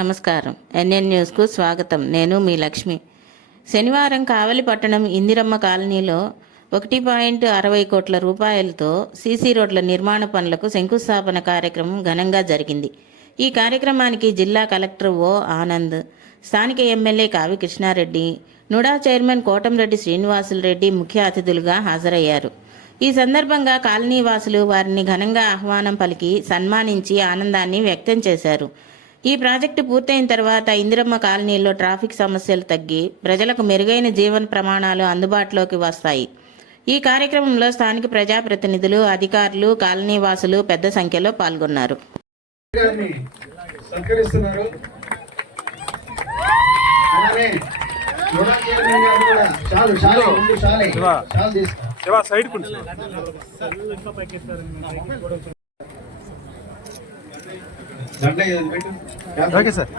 నమస్కారం. ఎన్ఎన్ న్యూస్కు స్వాగతం. నేను మీ లక్ష్మి. శనివారం కావలి పట్టణం ఇందిరమ్మ కాలనీలో 1.60 కోట్ల రూపాయలతో సీసీ రోడ్ల నిర్మాణ పనులకు శంకుస్థాపన కార్యక్రమం ఘనంగా జరిగింది. ఈ కార్యక్రమానికి జిల్లా కలెక్టర్ ఓ ఆనంద్, స్థానిక MLA Kavi Krishnareddy, NUDA chairman Kotamreddy Srinivasulureddy ముఖ్య అతిథులుగా హాజరయ్యారు. ఈ సందర్భంగా కాలనీ వాసులు వారిని ఘనంగా ఆహ్వానం పలికి సన్మానించి ఆనందాన్ని వ్యక్తం చేశారు. ఈ ప్రాజెక్టు పూర్తయిన తర్వాత ఇందిరమ్మ కాలనీలో ట్రాఫిక్ సమస్యలు తగ్గి ప్రజలకు మెరుగైన జీవన ప్రమాణాలు అందుబాటులోకి వస్తాయి. ఈ కార్యక్రమంలో స్థానిక ప్రజాప్రతినిధులు, అధికారులు, కాలనీ వాసులు పెద్ద సంఖ్యలో పాల్గొన్నారు. Okay sir.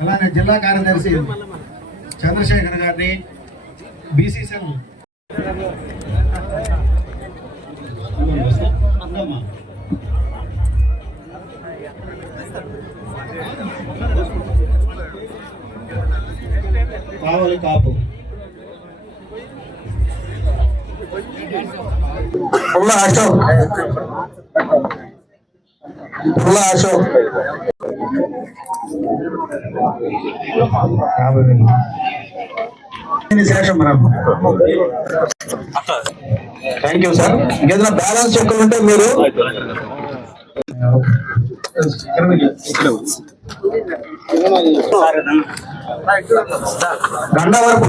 అలానే జిల్లా కార్యదర్శి చంద్రశేఖర్ గారిని, బీసీసీఎల్ కావలి కాపు అశోక్ శేషం మనం. Thank you sir. ఇంకేదైనా బ్యాలెన్స్ చెక్కులు ఉంటే మీరు గంట వరకు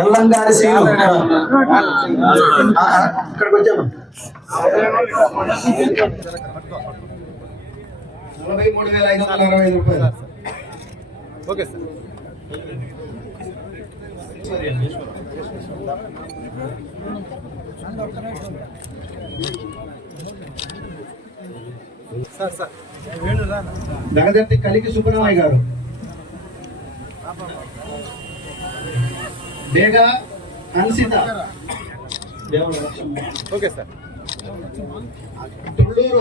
ఎల్లంగారి సీను ఇక్కడికి వచ్చాము. 43,565 రూపాయలు. Okay sir. దగదర్తి కలికి సుబ్రహ్మణ్య గారు, బేగా అన్సిత, ఓకే సార్. తుళ్ళూరు